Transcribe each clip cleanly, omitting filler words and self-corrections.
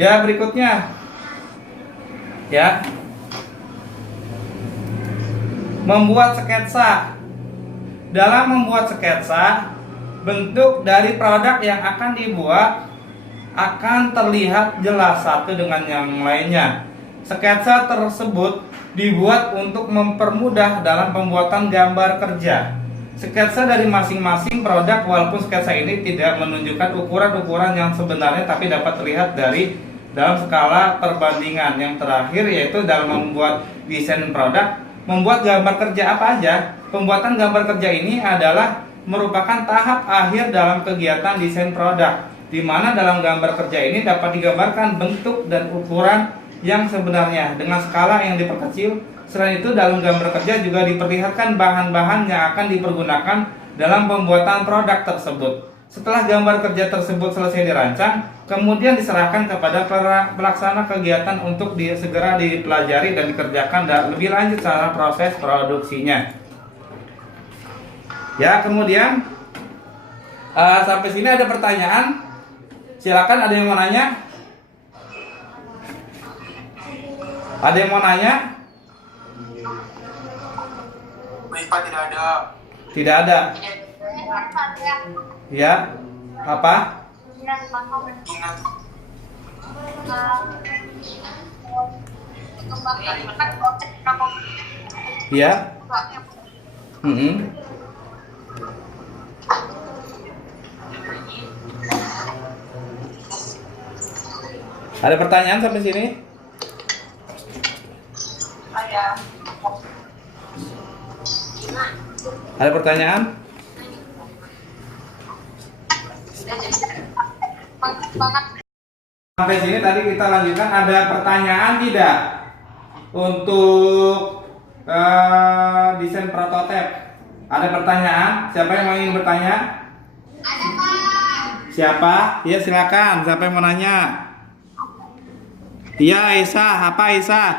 Ya, berikutnya. Ya. Membuat sketsa. Dalam membuat sketsa, bentuk dari produk yang akan dibuat akan terlihat jelas satu dengan yang lainnya. Sketsa tersebut dibuat untuk mempermudah dalam pembuatan gambar kerja. Sketsa dari masing-masing produk, walaupun sketsa ini tidak menunjukkan ukuran-ukuran yang sebenarnya, tapi dapat terlihat dari dalam skala perbandingan. Yang terakhir yaitu dalam membuat desain produk, membuat gambar kerja apa aja. Pembuatan gambar kerja ini adalah merupakan tahap akhir dalam kegiatan desain produk, di mana dalam gambar kerja ini dapat digambarkan bentuk dan ukuran yang sebenarnya dengan skala yang diperkecil. Selain itu, dalam gambar kerja juga diperlihatkan bahan-bahan yang akan dipergunakan dalam pembuatan produk tersebut. Setelah gambar kerja tersebut selesai dirancang, kemudian diserahkan kepada pelaksana kegiatan untuk segera dipelajari dan dikerjakan lebih lanjut secara proses produksinya. Ya, kemudian sampai sini ada pertanyaan? Silakan, ada yang mau nanya? Ada yang mau nanya? Baik Pak, tidak ada. Tidak ada. Ya, apa? Ingat. Ya. Ada pertanyaan sampai sini? Ada pertanyaan? Sampai sini tadi kita lanjutkan. Ada pertanyaan tidak untuk desain prototipe? Ada pertanyaan? Siapa yang mau ingin bertanya? Ada Pak. Siapa? Ya, silakan. Siapa yang mau nanya? Iya, Aisyah. Apa Aisyah?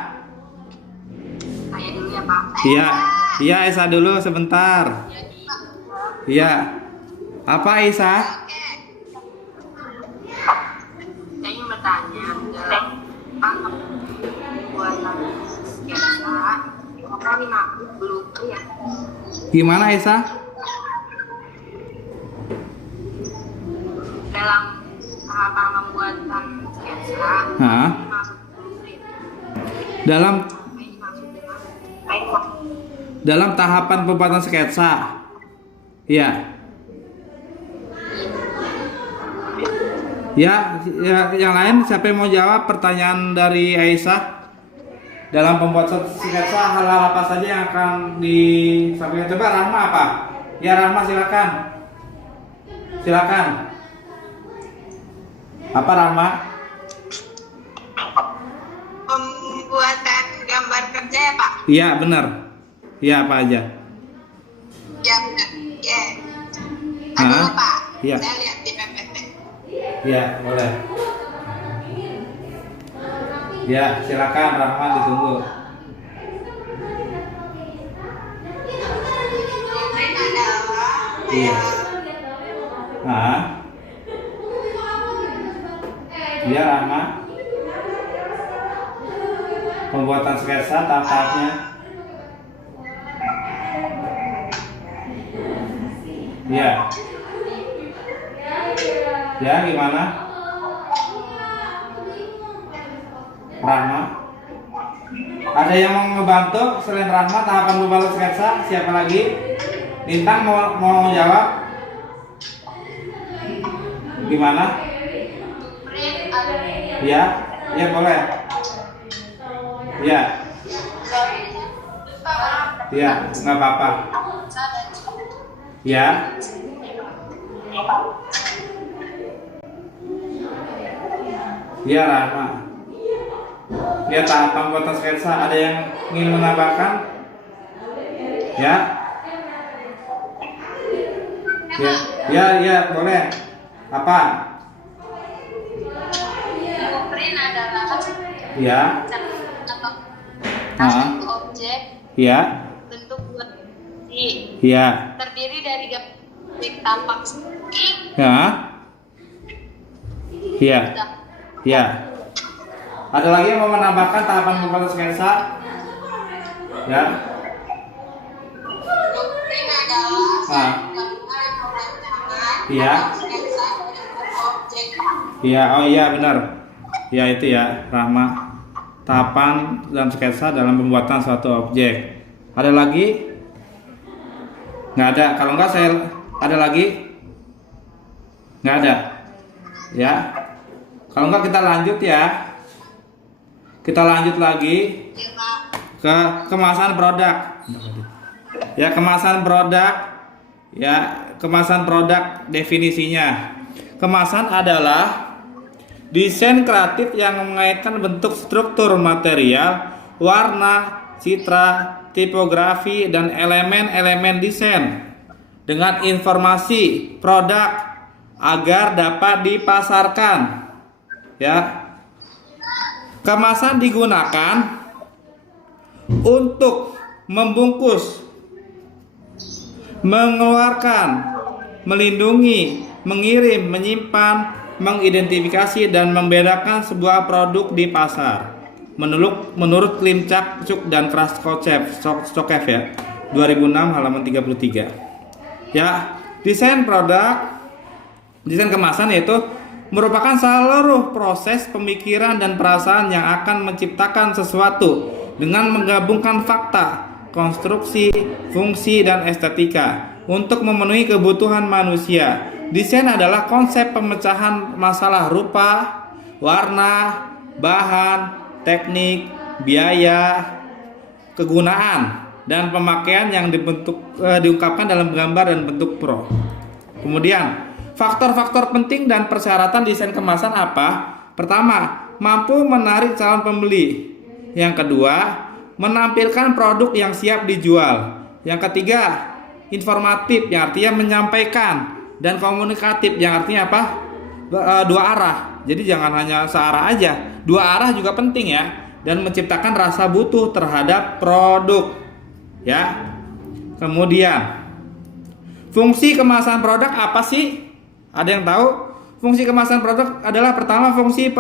Saya dulu ya Pak. Iya. Iya, Aisyah dulu sebentar. Iya. Apa Aisyah? Saya ingin bertanya dalam pembuatan sketsa apa dimaksud blueprint ya? Gimana Aisyah? Dalam tahapan pembuatan sketsa Hah? dimaksud blueprint. Dalam Apa yang dimaksud dengan dalam tahapan pembuatan sketsa. Iya. Ya, yang lain siapa yang mau jawab pertanyaan dari Aisyah? Dalam pembuatan sketsa hal-hal apa saja yang akan disampaikan? Coba Rahma apa? Ya, Rahma silakan. Silakan. Apa Rahma? pembuatan gambar kerja ya Pak? Iya, benar. Iya, apa aja? Ya, ya. Hah? Aduh Pak, Iya. saya lihat di PPT. Iya, boleh. Ya, silakan Rahma, ditunggu. Blueprint adalah Iya. Hah? Iya, Rahma. Pembuatan sketsa tahap-tahapnya. Iya. Ya, gimana? Rahma? Ada yang mau ngebantu selain Rahma tahapan pembuatan sketsa? Siapa lagi? Bintang mau jawab? Gimana? Ya, ya boleh. Ya, ya, nggak apa-apa. Ya, ya Rahma. Ya, tahapan pembuatan sketsa ada yang ingin menambahkan? Ya, ya, boleh. Apa? Blueprint adalah Ya, objek ya, bentuk buat ya, terdiri dari gambar tampak ya, ya, ya. Ada lagi yang mau menambahkan tahapan pembuatan sketsa? Ya. Doktrin adalah Ah. gabungan perancangan Iya. sketsa dan objek, Pak. Iya, oh iya benar. Ya itu ya, Rahma. Tahapan dan sketsa dalam pembuatan suatu objek. Ada lagi? Nggak ada. Kalau nggak saya ada lagi? Nggak ada. Ya. Kalau nggak kita lanjut ya. Kita lanjut lagi Ya, Pak. ke kemasan produk. Ya, kemasan produk. Ya, kemasan produk definisinya. Kemasan adalah desain kreatif yang mengaitkan bentuk, struktur material, warna, citra, tipografi, dan elemen-elemen desain dengan informasi produk agar dapat dipasarkan. Ya. Kemasan digunakan untuk membungkus, mengeluarkan, melindungi, mengirim, menyimpan, mengidentifikasi dan membedakan sebuah produk di pasar. Menurut Klimczak, Cuk dan Stokev ya, 2006 halaman 33. Ya, desain kemasan yaitu merupakan seluruh proses pemikiran dan perasaan yang akan menciptakan sesuatu dengan menggabungkan fakta, konstruksi, fungsi, dan estetika untuk memenuhi kebutuhan manusia. Desain adalah konsep pemecahan masalah rupa, warna, bahan, teknik, biaya, kegunaan, dan pemakaian yang diungkapkan dalam gambar dan bentuk pro. Kemudian, faktor-faktor penting dan persyaratan desain kemasan apa? Pertama, mampu menarik calon pembeli. Yang kedua, menampilkan produk yang siap dijual. Yang ketiga, informatif yang artinya menyampaikan, dan komunikatif yang artinya apa? Dua arah. Jadi jangan hanya searah aja, dua arah juga penting ya, dan menciptakan rasa butuh terhadap produk. Ya. Kemudian, fungsi kemasan produk apa sih? Ada yang tahu? Fungsi kemasan produk adalah pertama fungsi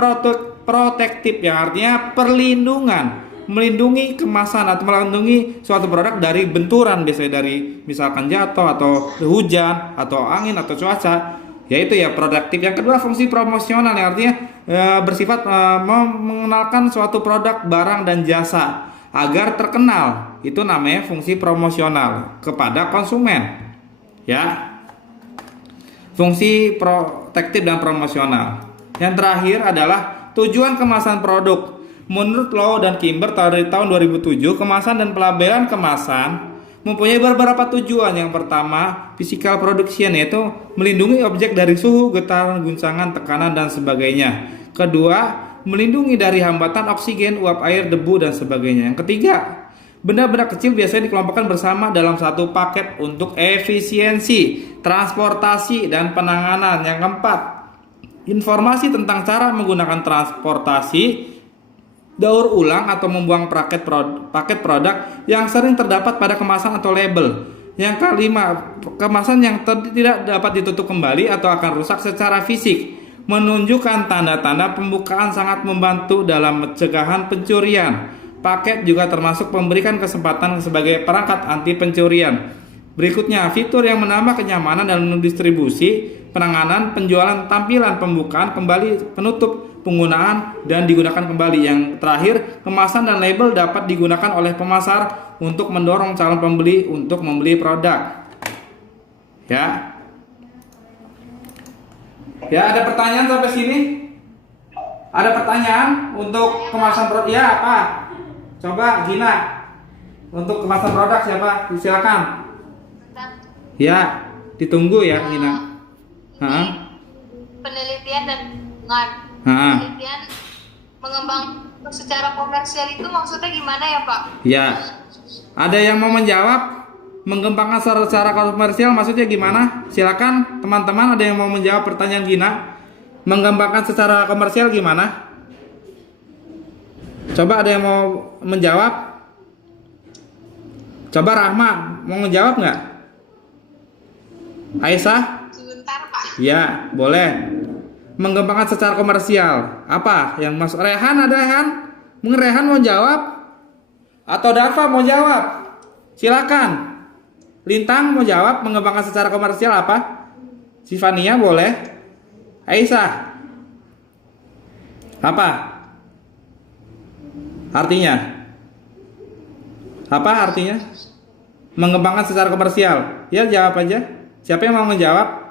protektif yang artinya perlindungan, melindungi kemasan atau melindungi suatu produk dari benturan, biasanya dari misalkan jatuh atau hujan atau angin atau cuaca, yaitu ya produktif. Yang kedua fungsi promosional yang artinya bersifat mengenalkan suatu produk, barang dan jasa agar terkenal, itu namanya fungsi promosional kepada konsumen. Ya, fungsi protektif dan promosional. Yang terakhir adalah tujuan kemasan produk. Menurut Low dan Kimber dari tahun 2007, kemasan dan pelabelan kemasan mempunyai beberapa tujuan. Yang pertama, physical production, yaitu melindungi objek dari suhu, getaran, guncangan, tekanan, dan sebagainya. Kedua, melindungi dari hambatan oksigen, uap air, debu, dan sebagainya. Yang ketiga, benda-benda kecil biasanya dikelompokkan bersama dalam satu paket untuk efisiensi, transportasi, dan penanganan. Yang keempat, informasi tentang cara menggunakan transportasi, daur ulang atau membuang paket produk yang sering terdapat pada kemasan atau label. Yang kelima, kemasan yang tidak dapat ditutup kembali atau akan rusak secara fisik. Menunjukkan tanda-tanda pembukaan sangat membantu dalam pencegahan pencurian. Paket juga termasuk memberikan kesempatan sebagai perangkat anti pencurian. Berikutnya, fitur yang menambah kenyamanan dalam distribusi, penanganan, penjualan, tampilan, pembukaan, kembali, penutup, penggunaan, dan digunakan kembali. Yang terakhir, kemasan dan label dapat digunakan oleh pemasar untuk mendorong calon pembeli untuk membeli produk. Ya. Ya, ada pertanyaan sampai sini? Ada pertanyaan untuk kemasan produk? Ya, apa? Coba Gina. Untuk kemasan produk siapa? Silakan. Ya, ditunggu ya Gina. Penelitian dan pengembangan. Penelitian mengembang secara komersial itu maksudnya gimana ya, Pak? Ya. Ada yang mau menjawab? Mengembangkan secara komersial maksudnya gimana? Silakan teman-teman, ada yang mau menjawab pertanyaan Gina? Mengembangkan secara komersial gimana? Coba ada yang mau menjawab? Coba Rahma mau menjawab nggak? Aisyah? Sebentar, Pak. Ya, boleh. mengembangkan secara komersial. Apa yang masuk? Rehan ada Han? Mungkin Rehan mau jawab? Atau Dava mau jawab? Silakan. Lintang mau jawab mengembangkan secara komersial apa? Sifania boleh. Aisyah. Apa? Artinya? Apa artinya? Mengembangkan secara komersial. Ya jawab aja. Siapa yang mau ngejawab?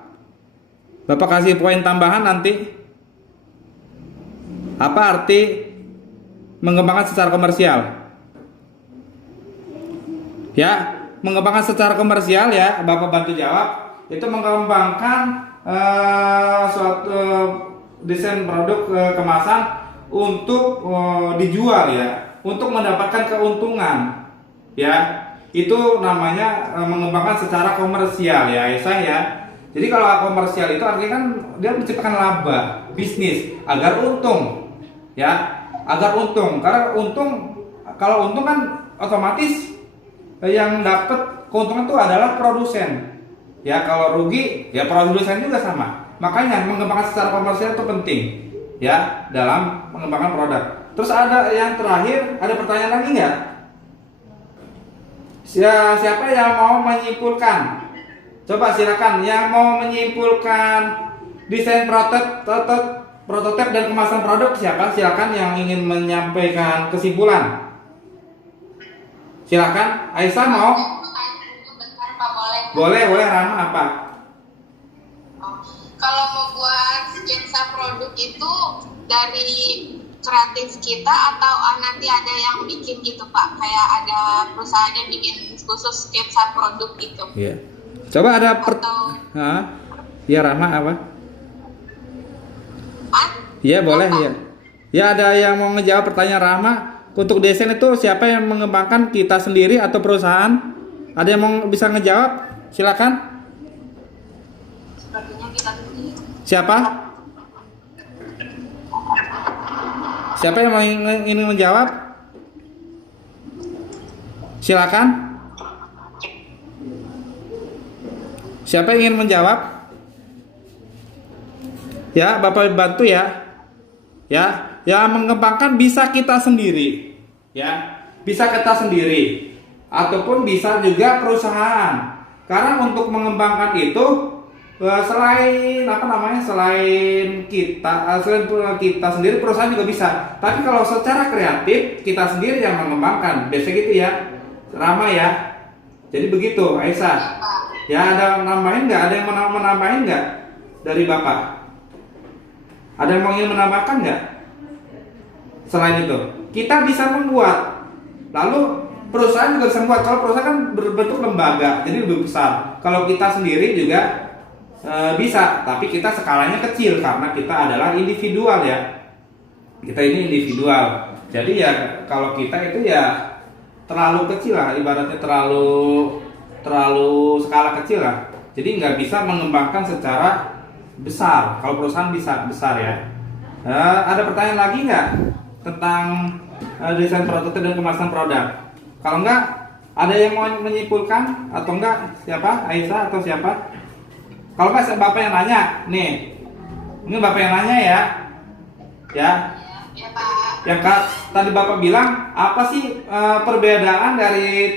Bapak kasih poin tambahan nanti. Apa arti mengembangkan secara komersial? Ya, mengembangkan secara komersial ya, Bapak bantu jawab. Itu mengembangkan suatu desain produk kemasan untuk dijual ya, untuk mendapatkan keuntungan. Ya, itu namanya mengembangkan secara komersial ya, Aisyah ya. Jadi kalau komersial itu artinya kan dia menciptakan laba bisnis agar untung, ya, agar untung. Karena untung, kalau untung kan otomatis yang dapat keuntungan itu adalah produsen. Ya kalau rugi ya produsen juga sama. Makanya mengembangkan secara komersial itu penting ya dalam mengembangkan produk. Terus ada yang terakhir, ada pertanyaan lagi nggak? Siapa yang mau menyimpulkan? Coba silakan yang mau menyimpulkan desain prototipe dan kemasan produk siapa? Silakan yang ingin menyampaikan kesimpulan. Silakan, Aisyah mau? Boleh, Rama apa? Kalau mau buat sketsa produk itu dari kreatif kita atau nanti ada yang bikin gitu Pak? Kayak ada perusahaan yang bikin khusus sketsa produk gitu. Iya. Coba ada ya Rama apa? Iya boleh ya. Ya ada yang mau ngejawab pertanyaan Rama. Untuk desain itu siapa yang mengembangkan, kita sendiri atau perusahaan? Ada yang mau bisa ngejawab? Silakan. Sepertinya kita sendiri. Siapa? Siapa yang mau ingin menjawab? Silakan. Siapa yang ingin menjawab? Ya, Bapak bantu ya. Ya, yang mengembangkan bisa kita sendiri. Ya, bisa kita sendiri ataupun bisa juga perusahaan. Karena untuk mengembangkan itu selain selain kita sendiri, perusahaan juga bisa. Tapi kalau secara kreatif kita sendiri yang mengembangkan. Biasa gitu ya, Rama ya. Jadi begitu, Aisyah. Ya ada nambahin nggak? Ada yang mau menambahin nggak dari Bapak? Ada yang mau ingin menambahkan nggak? Selain itu, kita bisa membuat. Lalu perusahaan juga bisa membuat. Kalau perusahaan kan berbentuk lembaga, jadi lebih besar. Kalau kita sendiri juga bisa, tapi kita skalanya kecil karena kita adalah individual ya. Kita ini individual. Jadi ya kalau kita itu ya terlalu kecil lah, ibaratnya terlalu skala kecil lah. Jadi nggak bisa mengembangkan secara besar. Kalau perusahaan bisa besar ya. Ada pertanyaan lagi nggak tentang desain prototipe dan kemasan produk? Kalau nggak, ada yang mau menyimpulkan atau enggak? Siapa? Aisyah atau siapa? Kalau nggak, Bapak yang nanya. Nih, ini Bapak yang nanya ya. Ya. Yang tadi Bapak bilang apa sih perbedaan dari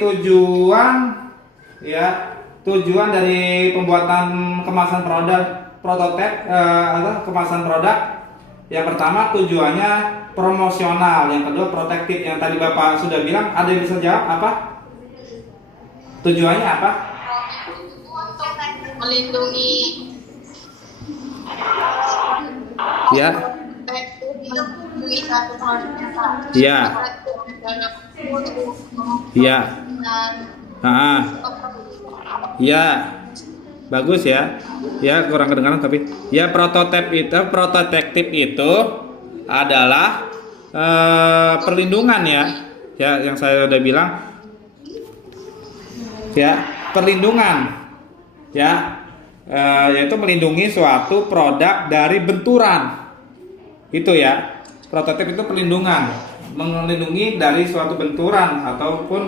tujuan dari pembuatan kemasan produk prototipe atau kemasan produk? Yang pertama tujuannya promosional, yang kedua protektif. Yang tadi Bapak sudah bilang, ada yang bisa jawab apa? Tujuannya apa? Untuk melindungi Ya. Ya. Ya. Ya. Bagus ya. Ya kurang kedengaran tapi ya prototipe itu adalah perlindungan ya. Ya yang saya udah bilang. Ya, perlindungan. Ya. Yaitu melindungi suatu produk dari benturan. Itu ya. Prototipe itu perlindungan, melindungi dari suatu benturan ataupun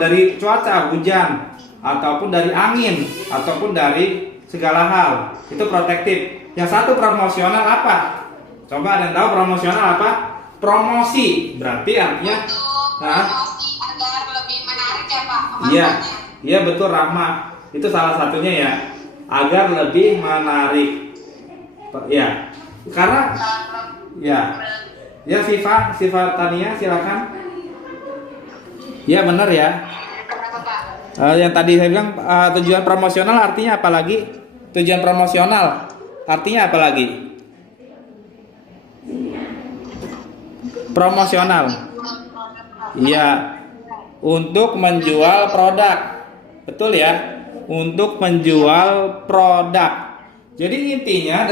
dari cuaca hujan ataupun dari angin ataupun dari segala hal. Itu protektif. Yang satu promosional apa? Coba ada yang tahu promosional apa? Promosi. Berarti artinya Untuk promosi agar lebih menarik ya Pak iya, kemasannya. iya betul Rahma. Itu salah satunya ya, agar lebih menarik. Ya, karena ya, ya Siva Tania silakan. Ya benar ya. Kenapa Pak? Yang tadi saya bilang tujuan promosional artinya apa lagi? Tujuan promosional artinya apa lagi? Promosional. Iya, untuk menjual produk. Betul ya? Untuk menjual produk. Jadi intinya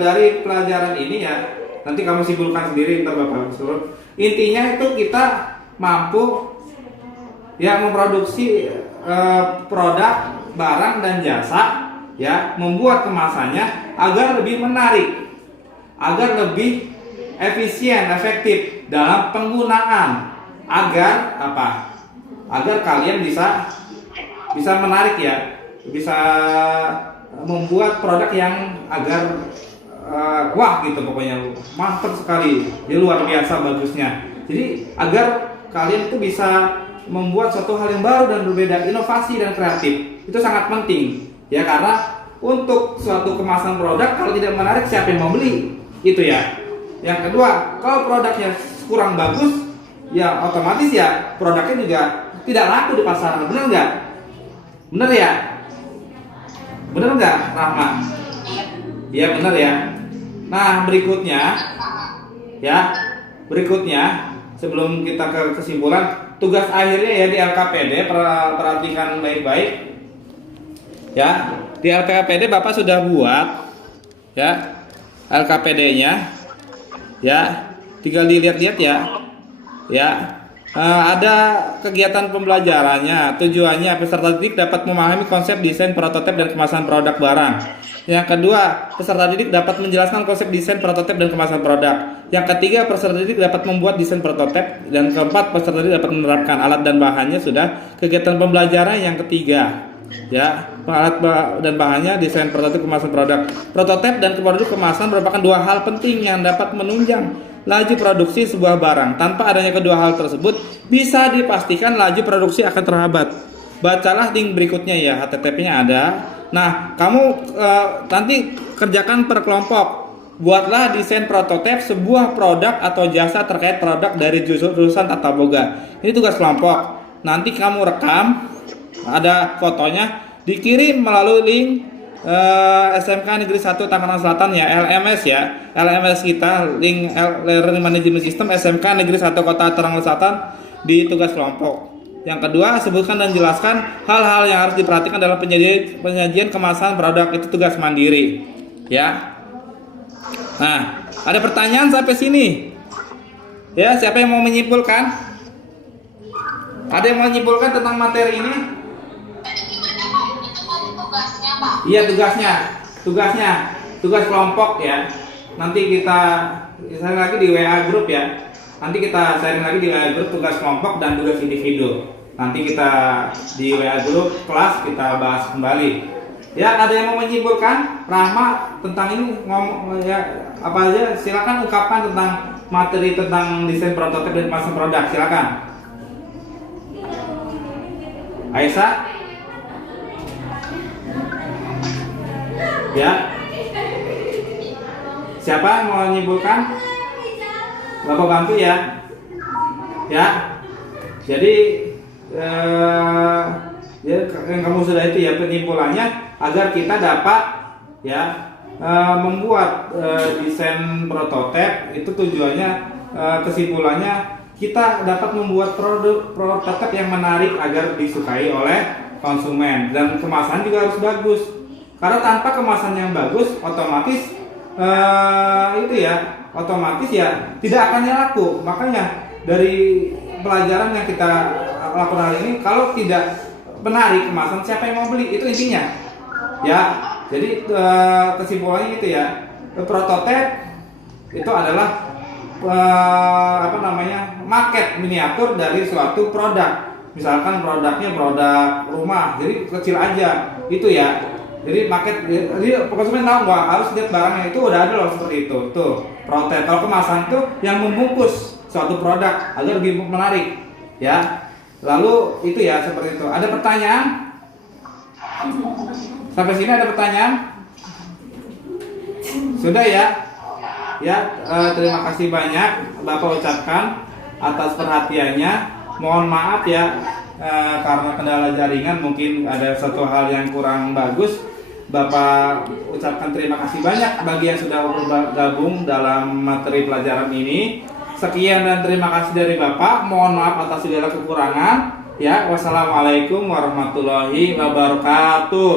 dari pelajaran ini ya, nanti kamu simpulkan sendiri ntar Bapak suruh. Intinya itu kita mampu ya memproduksi produk, barang dan jasa ya, membuat kemasannya agar lebih menarik, agar lebih efisien, efektif dalam penggunaan, agar apa? Agar kalian bisa menarik ya, bisa membuat produk yang agar wah gitu, pokoknya mantap sekali, dia luar biasa bagusnya. Jadi agar kalian itu bisa membuat suatu hal yang baru dan berbeda, inovasi dan kreatif. Itu sangat penting ya, karena untuk suatu kemasan produk kalau tidak menarik siapa yang mau beli? Itu ya. Yang kedua, kalau produknya kurang bagus ya otomatis ya produknya juga tidak laku di pasaran. Benar nggak? Benar ya? Benar nggak Rahma? Iya benar ya. Nah berikutnya ya, sebelum kita ke kesimpulan, tugas akhirnya ya di LKPD, perhatikan baik-baik ya. Di LKPD Bapak sudah buat ya LKPD-nya ya, tinggal dilihat-lihat ya. Ada kegiatan pembelajarannya, tujuannya peserta didik dapat memahami konsep desain, prototip dan kemasan produk barang. Yang kedua, peserta didik dapat menjelaskan konsep desain, prototip dan kemasan produk. Yang ketiga, peserta didik dapat membuat desain prototip. Dan keempat, peserta didik dapat menerapkan alat dan bahannya. Sudah kegiatan pembelajaran yang ketiga ya, alat dan bahannya, desain, prototip, kemasan produk. Prototip dan produk kemasan merupakan dua hal penting yang dapat menunjang laju produksi sebuah barang. Tanpa adanya kedua hal tersebut, bisa dipastikan laju produksi akan terhambat. Bacalah link berikutnya ya, HTTP-nya ada. Nah, kamu nanti kerjakan per kelompok. Buatlah desain prototip sebuah produk atau jasa terkait produk dari jurusan Tata Boga. Ini tugas kelompok. Nanti kamu rekam, ada fotonya, dikirim melalui link SMK Negeri 1 Tangerang Selatan ya, LMS ya, LMS kita, link Learning Management System SMK Negeri 1 Kota Tangerang Selatan di tugas kelompok. Yang kedua, sebutkan dan jelaskan hal-hal yang harus diperhatikan dalam penyajian kemasan produk, itu tugas mandiri ya. Nah, ada pertanyaan sampai sini ya, siapa yang mau menyimpulkan? Ada yang mau menyimpulkan tentang materi ini? Tadi gimana Pak? Itu tadi tugasnya Pak? Iya tugasnya, tugas kelompok ya. Nanti kita sharing lagi di WA grup ya. Nanti kita sharing lagi di WA grup tugas kelompok dan tugas individu. Nanti kita di WA grup kelas kita bahas kembali. Ya, ada yang mau menyimpulkan? Rahma tentang ini ngomong ya, apa aja? Silakan ungkapkan tentang materi tentang desain prototip dan kemasan produk. Silakan. Aisyah? Ya. Siapa yang mau menyimpulkan? Bapak bantu ya. Ya. Jadi ya yang kamu sudah itu ya, penyimpulannya agar kita dapat ya membuat desain prototip, itu tujuannya, kesimpulannya kita dapat membuat produk prototip yang menarik agar disukai oleh konsumen, dan kemasan juga harus bagus. Karena tanpa kemasan yang bagus, otomatis otomatis ya tidak akan laku. Makanya dari pelajaran yang kita lakukan hari ini, kalau tidak menarik kemasan, siapa yang mau beli? Itu intinya. Ya, jadi kesimpulannya itu ya, prototip itu adalah market miniatur dari suatu produk. Misalkan produknya produk rumah, jadi kecil aja itu ya. Jadi konsumen tahu nggak harus lihat barangnya itu udah ada loh seperti itu. Tuh, protek. Kalau kemasan itu yang membungkus suatu produk agar lebih menarik, ya. Lalu itu ya seperti itu. Ada pertanyaan? Sampai sini ada pertanyaan? Sudah ya? Ya, terima kasih banyak Bapak ucapkan atas perhatiannya. Mohon maaf ya karena kendala jaringan mungkin ada satu hal yang kurang bagus. Bapak ucapkan terima kasih banyak bagi yang sudah bergabung dalam materi pelajaran ini. Sekian dan terima kasih dari Bapak. Mohon maaf atas segala kekurangan. Ya, wassalamualaikum warahmatullahi wabarakatuh.